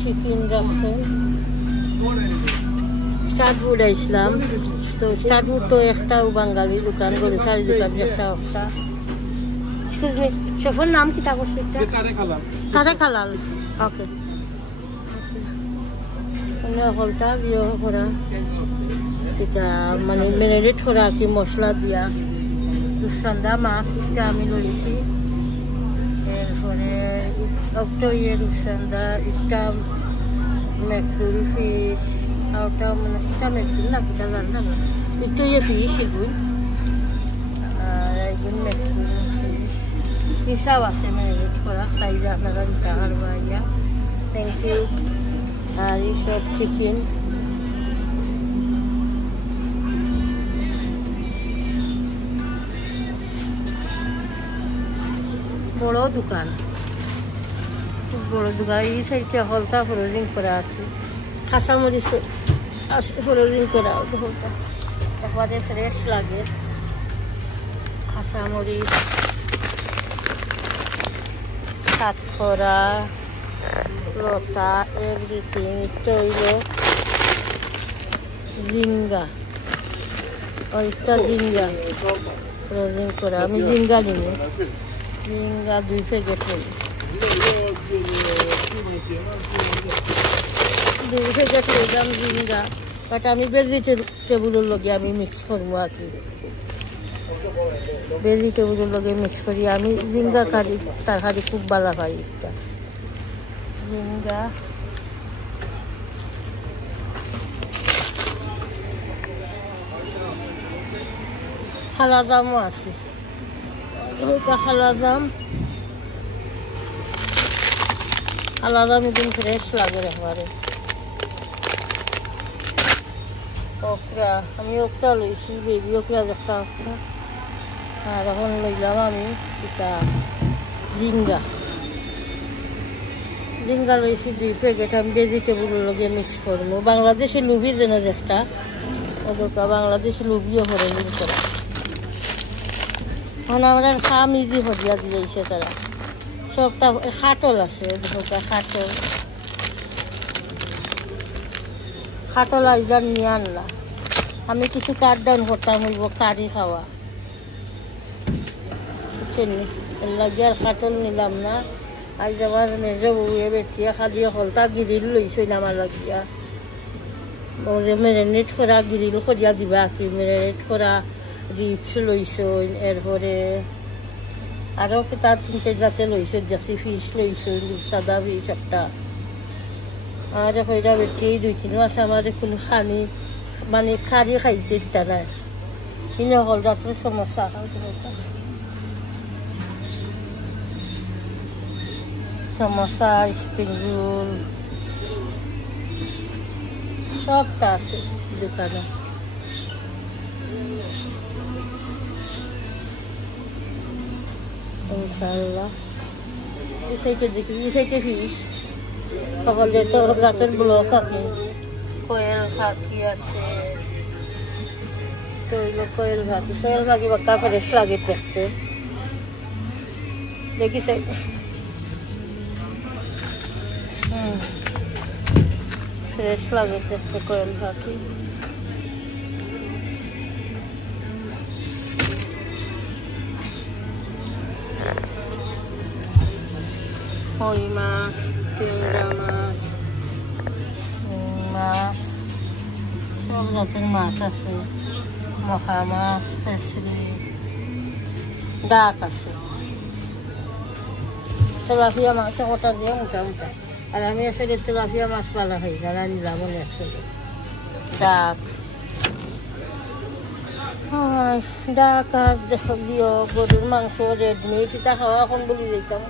Chicken রাখছেন স্টার্টউড ইসলাম তো স্টার্টউড তো একটাও বাঙালি দোকান করে সারি দোকান একটা একটা এক্সকিউজ মি শেফের নাম কি তা করছে কারে খালাল ওকে হলটা দিয়ে করা এটা মানে ম্যারিনেট করা কি মশলা দিয়া রূপসান্দা মাছ এটা আমি লইছি এরপরে একটা রূপসান্দা একটা ম্যাকরুল ফিশ আর ওটা মানে এটা ম্যাকরুল না কিটা জানতাম না একটু ফিশ এগুলো আর একজন ম্যাকরুল ফিশ হিসাব আছে ম্যারিনেট করা চাইলে আপনারা নিতে পারবা ইয়া থ্যাংক ইউ আর এইসব চিকেন বড় দোকান খুব বড় দোকান এই সাইডে হলকা ফ্রোজিং করা আছে কাঁচামরিচ আছে ফ্রোজিং করা হলকা একবারে ফ্রেশ লাগে কাঁচামরিচ সাতখরা লতা এভরিথিং এটা হইল জিঙ্গা একটা জিঙ্গা ফ্রোজিং করা আমি জিঙ্গা নিব জিঙ্গা 2 প্যাকেট নেব 2 প্যাকেট নিলাম জিঙ্গা বাট আমি ভেজিটেবলের লগে আমি মিক্স করবো আর কি ভেজিটেবলের লগে মিক্স করি আমি জিঙ্গা কারি তরকারি খুব ভালো পাই একটা জিঙ্গা খালা দামও আছে খালা দাম একদম ফ্রেশ লাগে একবারে ওকরা আমি ওকরা লইছি বেবি ওকরা একটা ওকরা আর এখন লইলাম আমি এটা জিঙ্গা লইছি 2 প্যাকেট আমি ভেজিটেবলের লগে মিক্স করবো বাংলাদেশি লুবি যেন একটা ওদকা বাংলাদেশি লুবিও করে মিক্স করা এখন আমরা খাম ইজি হদিয়া দিয়েছে তারা সবটা খাটল আছে খাটল আইজার নিয়ে আনলা আমি কিছু কাট ডাউন করতাম হইব কারি খাওয়া বুঝছেন লাগে আর খাটল নিলাম না আজ আমার মেজো বউয়ে বেটিয়া খালি হলতা গিরিল লইছই আমার লাগিয়া ম্যারিনেট করা গিরিল করিয়া দিবা কি ম্যারিনেট করা রিপস লইছই এরপরে আরও তার 3টে জাতে লইছই জাসি ফিশ লইছই সাদা ফিশ একটা আর কইরা বেটি 2-3 মাস আমার কোনো খানি মানে খারি খাইতে ইচ্ছা নাই কিনে হল জাতের সমস্যা সমোসা স্প্রিং রোল সবটা আছে দোকানে ইনশাআল্লাহ এই সাইডে দেখি এই সাইডে ফিশ সকালে তো রাতের ব্লক থাকে কোয়েল পাখি আছে তো কোয়েল পাখি বাক্কা ফ্রেশ লাগে দেখতে দেখি সাইড ফ্রেশ লাগে দেখতে কোয়েল পাখি কই মাছ ট্যাংরা মাছ সব জাতের মাছ আছে মখা মাছ ফেসরি ডাক আছে তেলাপিয়া মাছ কটা দিয়ে মোটা আর আমি আসলে তেলাপিয়া মাছ পালা খাই যারা নিলাম আসলে ডাক আর দিও গরুর মাংস রেড মিট এটা খাওয়া এখন বলি যেতাম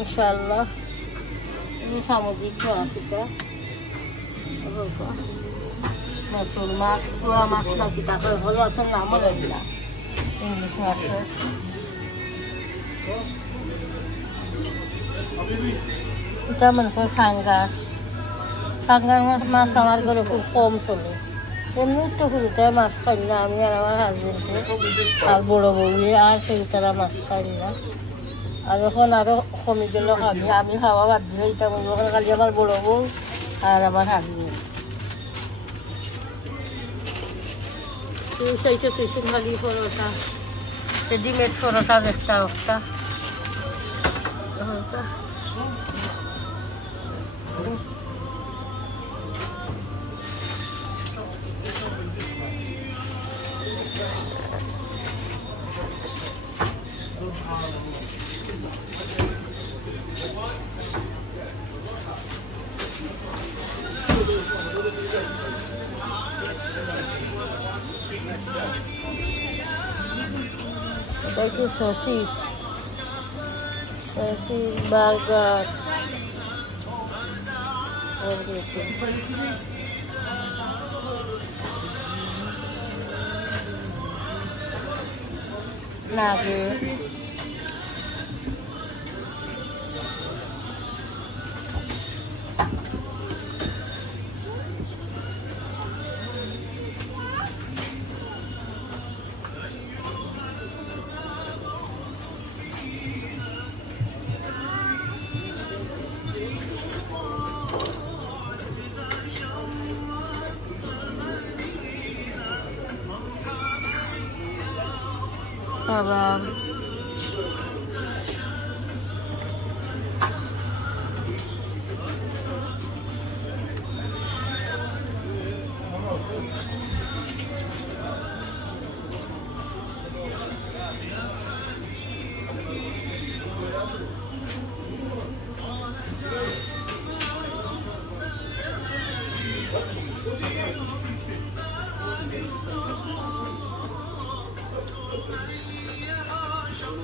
ইনশাআল্লাহ সামুদ্রিক খাওয়া কিটা নতুন মাছ কুয়া মাছ না কিটা ভালো আছে নামও লাগলা ইংলিশ মাছের এটা মনে হয় ফাঙ্গাস মাছ আমার ঘরে খুব কম চলে এমনি একটু শুরুতে মাছ খাই না আমি আর আমার হাজবেন্ডে আর বড় বউয়ে আর সেই তারা মাছ খাই না আর এখন আরও কমে গেল আমি খাওয়া বাদ দিলে এটা বলবো খালি আমার বড় বউ আর আমার হাজবেন্ড সেইটা তুইছেন খালি পরোটা রেডিমেড পরোটা একটা একটা itu sosis burger gitu. Nugget kebab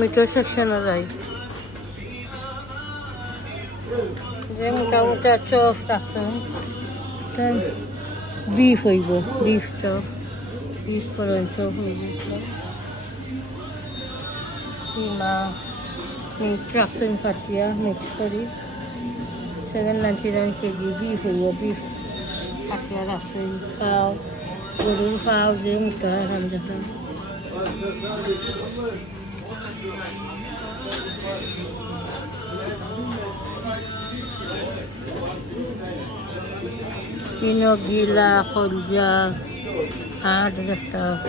metro section alai je মোটামুটি চপ রাখছেন beef হইব beef chop beef fry chop হইব কিমা মিক্স রাখছেন ফাটিয়া মিক্স করি 799 কেজি beef হইব beef ফাটিয়া রাখছেন খাও গরুর খাও যে মোটা রান্না Pino gila kolja ada stuff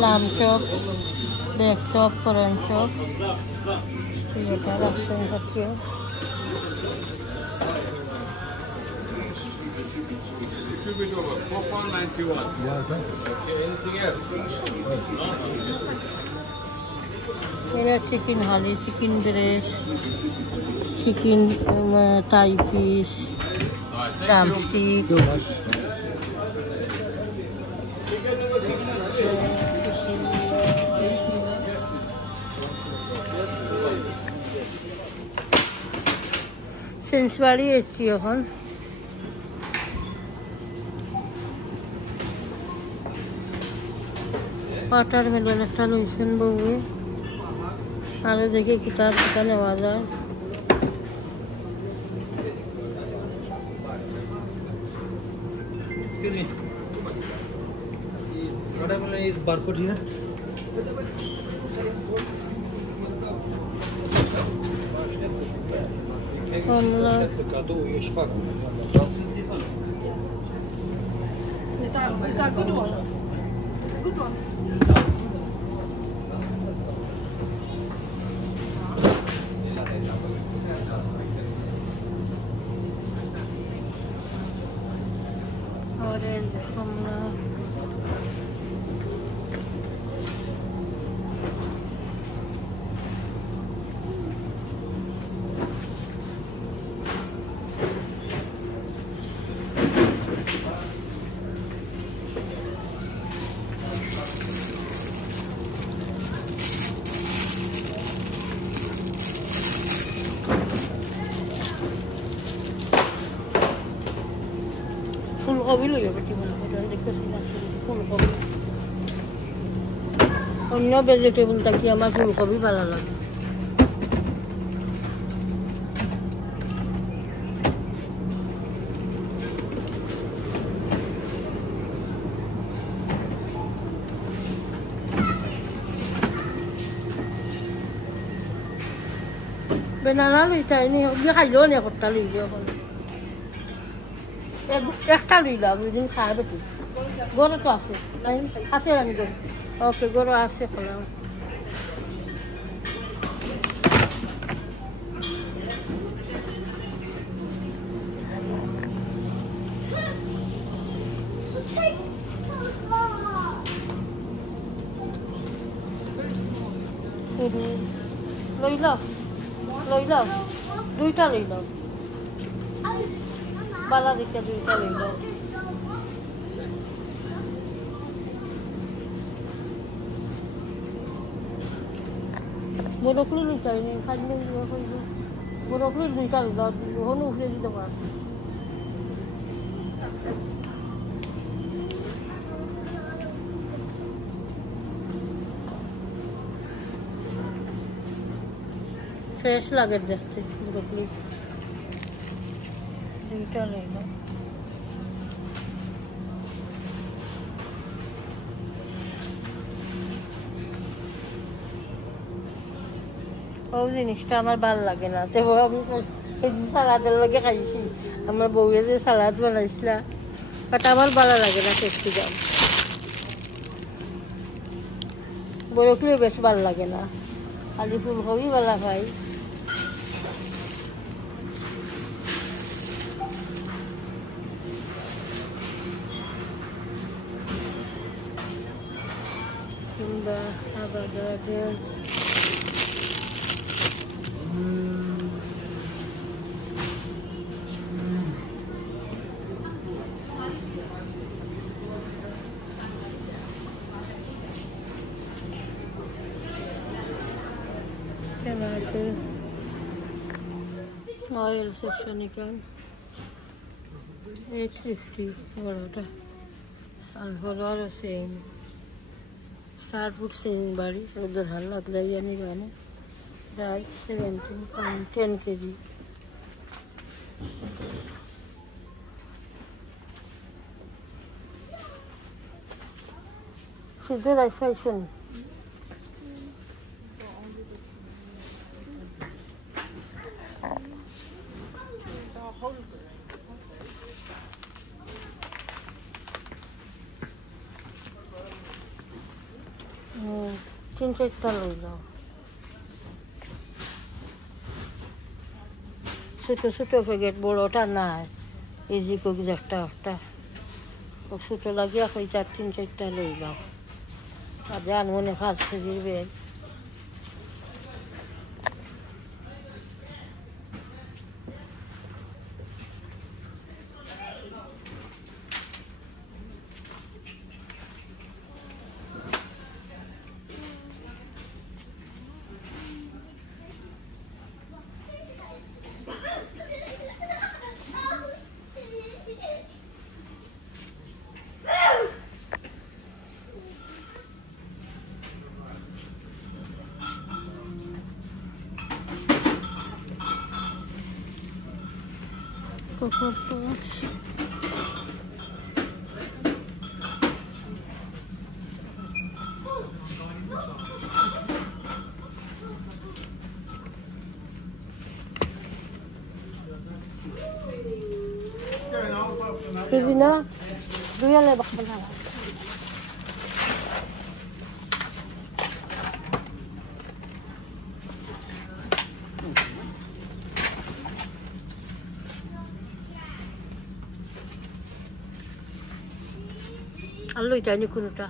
lamb chop, back chop, Korean chop. Ini darah sensasi. Ini chicken hali, chicken breast, chicken thigh piece, drumstick. সেন্সবাড়ি এসছি এখন ওয়াটারমেলন একটা লইছেন বউয়ে আরো দেখি কিতা কিতা নেওয়া যায় Watermelon is barcode here. Kımla. Is that good one? Good one. Orange kımla. কঠিন আছে ফুলকপি অন্য ভেজিটেবল থাকি আমার ফুলকপি ভালো লাগে বেনানা লইতাই নি দিয়ে খাইলেও নি একটা লইলেও একটা লইলাম দুদিন খাই বেটি গরু তো আছে আছে রানি গরু ওকে গরু আছে খোলাম লইলাম দুইটা লইলাম বালা দিকে দুইটা লইলাম বরকলি লইতাই নি খাইলে বরকলি দুইটা লইলাম হনু উফরে দিতে পার फ्रेश लगे देखते ब्रोकली दुईटा लैलाम ও জিনিসটা আমার ভালো লাগে না তো আমি সালাদের লগে খাইছি আমার বউয়ে যে সালাদ বানাইছিল বাট আমার ভালো লাগে না টেস্টি দাম ব্রোকলি বেশ ভালো লাগে না খালি ফুলকপি ভালো খাই কিংবা আবার ऑयल सेक्शन निकाल 850 बड़ा sunflower same star food same बाड़ी उधर हालत लगी नहीं गाने राइस 17 kg सीधे राइस फैशन 3-4টা লইলাম ছোট ছোট প্যাকেট বড়টা নাই ইজি কবি একটা একটা ছোট লাগিয়া কই 3-4টা লইলাম আর আনমনে 5 কেজির bag Cocoa Pots. Pwede na. Duyan na baka na. আলু জানি কোনটা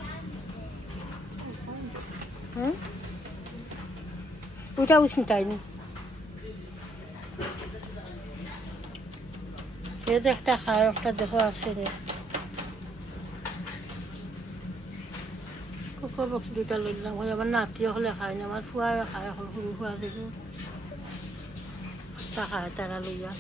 ওটা উষ্ণটাইনি এর একটা খায় একটা দেখো আছে রে কোকো বক্স দুইটা লইলাম ওই আমার নাতি হলে খায় না আমার ফুয়া খায় হল সরু ফুয়া দেখো তা খায় তারা লইয়া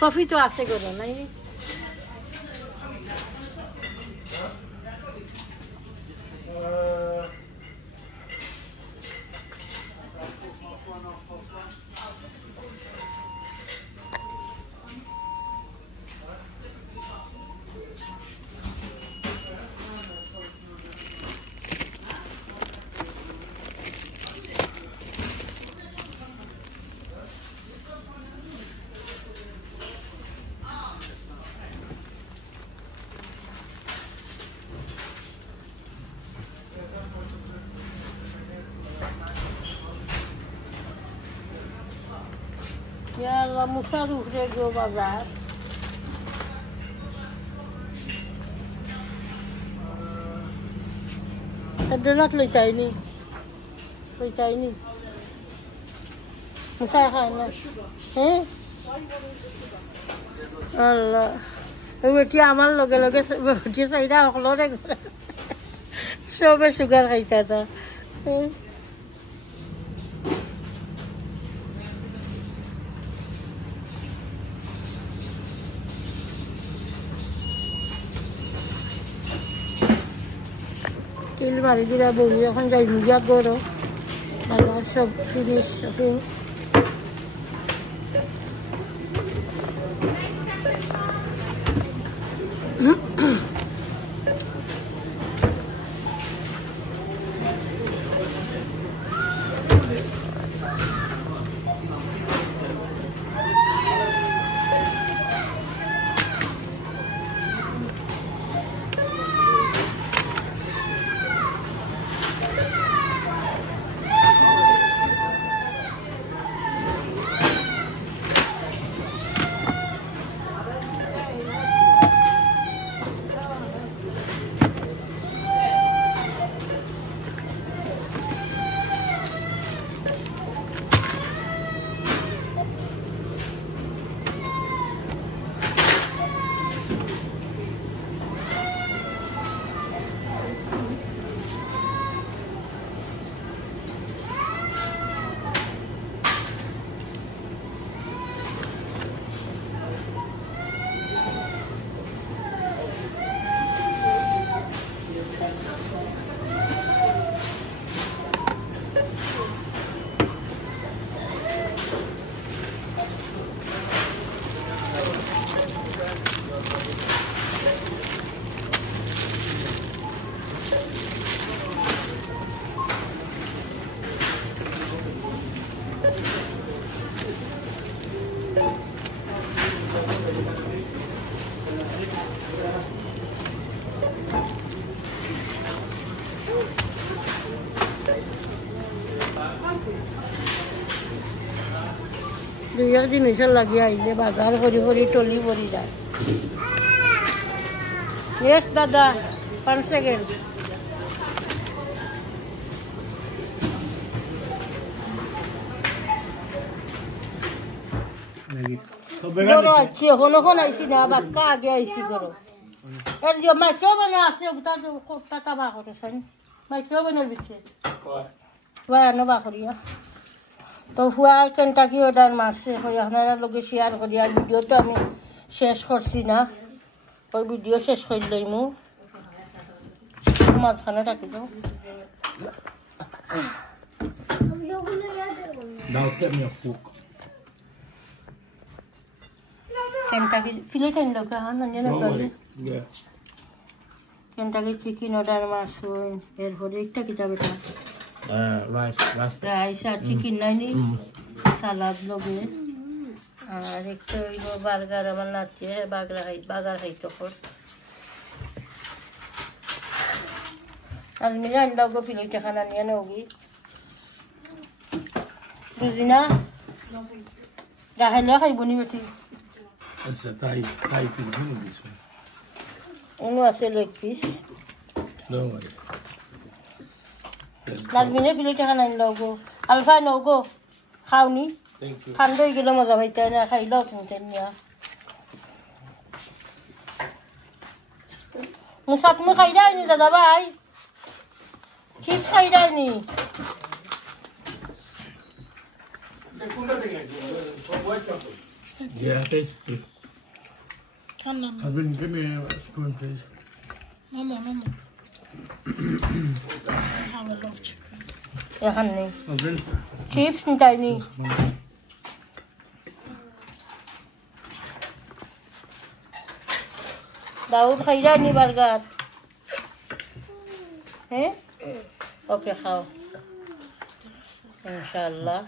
কফি তো আছে গরো নাই Yalla Musa ruhre go bazar. Tadonat loitay ni. Musa khana. Allah. Beti amal loge beti saida holo re gore. Sobe sugar khaita ta. Kil mari gira bolu এখন যাই মুগা করো ভালো সব ফিনিশ শপিং দুইয়ের জিনিস লাগিয়ে আইলে বাজার করি করি টলি ভরি যায় ইয়েস দাদা 5 সেকেন্ড গরো আছি এখন আইসি না বাক্কা আগে আইসি গরো এর যে মাইক্রোওভেন আছে ওটা কোটা বা করছেন মাইক্রোওভেনের ভিতরে ওয়ানো বা করিয়া তো হুয়া কেনটাকি অর্ডার মারছে হই আপনারা লগে শেয়ার করিয়া ভিডিও তো আমি শেষ করছি না ওই ভিডিও শেষ করে লইমু মাঝখানে রাখি দাও কেনটাকি ফিলেট আইন লোক হ্যাঁ না কেনটাকি চিকেন অর্ডার মারছো এরপরে একটা কিতাব এটা রাইস আর চিকেন নাইনি সালাদ লগে আর একটা হইব বার্গার আমার নাতি বার্গার খাইতো কর আলমিরা আনলাও গো প্লেট খানা নিয়ে নগি বুঝি না রাখাইলে খাইব নি বেটি আচ্ছা তাই পিস দিস উনো আছে লেগ পিস নো ওয়ারি লাগবিনে প্লেট খানা আনলাও গো আলফা নও গো খাওনি ঠান্ডা হয়ে গেলে মজা পাইতে না খাইলেও কিনতে নিয়া মুসাক মু খাই যায়নি দাদা ভাই চিপস খাই যায়নি Yeah, tastes good. Husband, give me a spoon, please. No more. I have a lot of chicken. এখান নেই Husband, চিপস নিতাইনি দাউদ খাইরা নি বার্গার হ্যাঁ ওকে খাও ইনশাআল্লাহ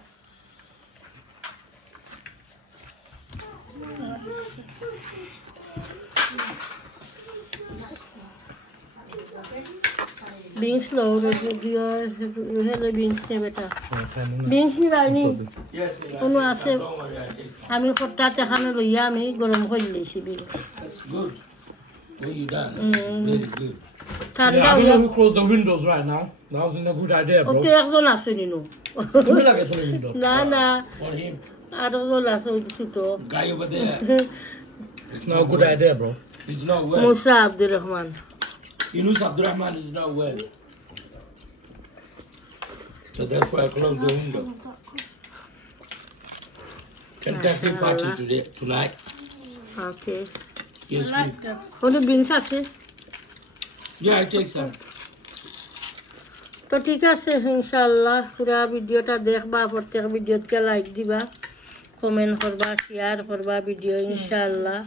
बीन्स लो दियो हेलो बीन्स ने बेटा बीन्स नहीं लाइनी उन आसे हमें खोटा ते खाने लोया हमें गरम कर ले सी beans Good. Well, you done. Very good. ठंडा I हो don't गया know who closed the windows right now. That wasn't a good idea, bro. Okay एक दो ना सुनी no Give me like a solid window. ना ना For him, आरो दो ना सुनी तो guy over there, It's not a good idea, bro. it's not well. Musa Abdul Rahman Yunus Abdurrahman is not well. So that's why I closed the window. Kentucky party today, tonight. Okay Yes, we. One beans আছে Yeah, I take some. তো ঠিক আছে ইনশাআল্লাহ পুরা ভিডিওটা দেখবা প্রত্যেক ভিডিওতে লাইক দিবা কমেন্ট করবা শেয়ার করবা ভিডিও ইনশাআল্লাহ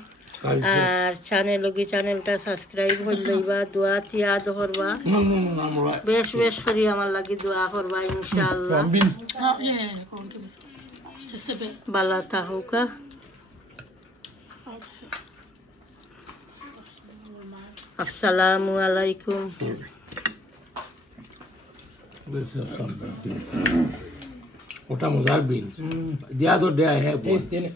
আর চ্যানেলটা সাবস্ক্রাইব করে লইবা দোয়া তিয়াদ করবা No, I'm alright. বেশ করি আমার লাগি দোয়া করবা ইনশাআল্লাহ Oh, yeah. Go on, give me some. Just a bit. বালা তাহুকা আসসালামু আলাইকুম Let's have some beans. What time was that beans? The other day I had one. Taste in it.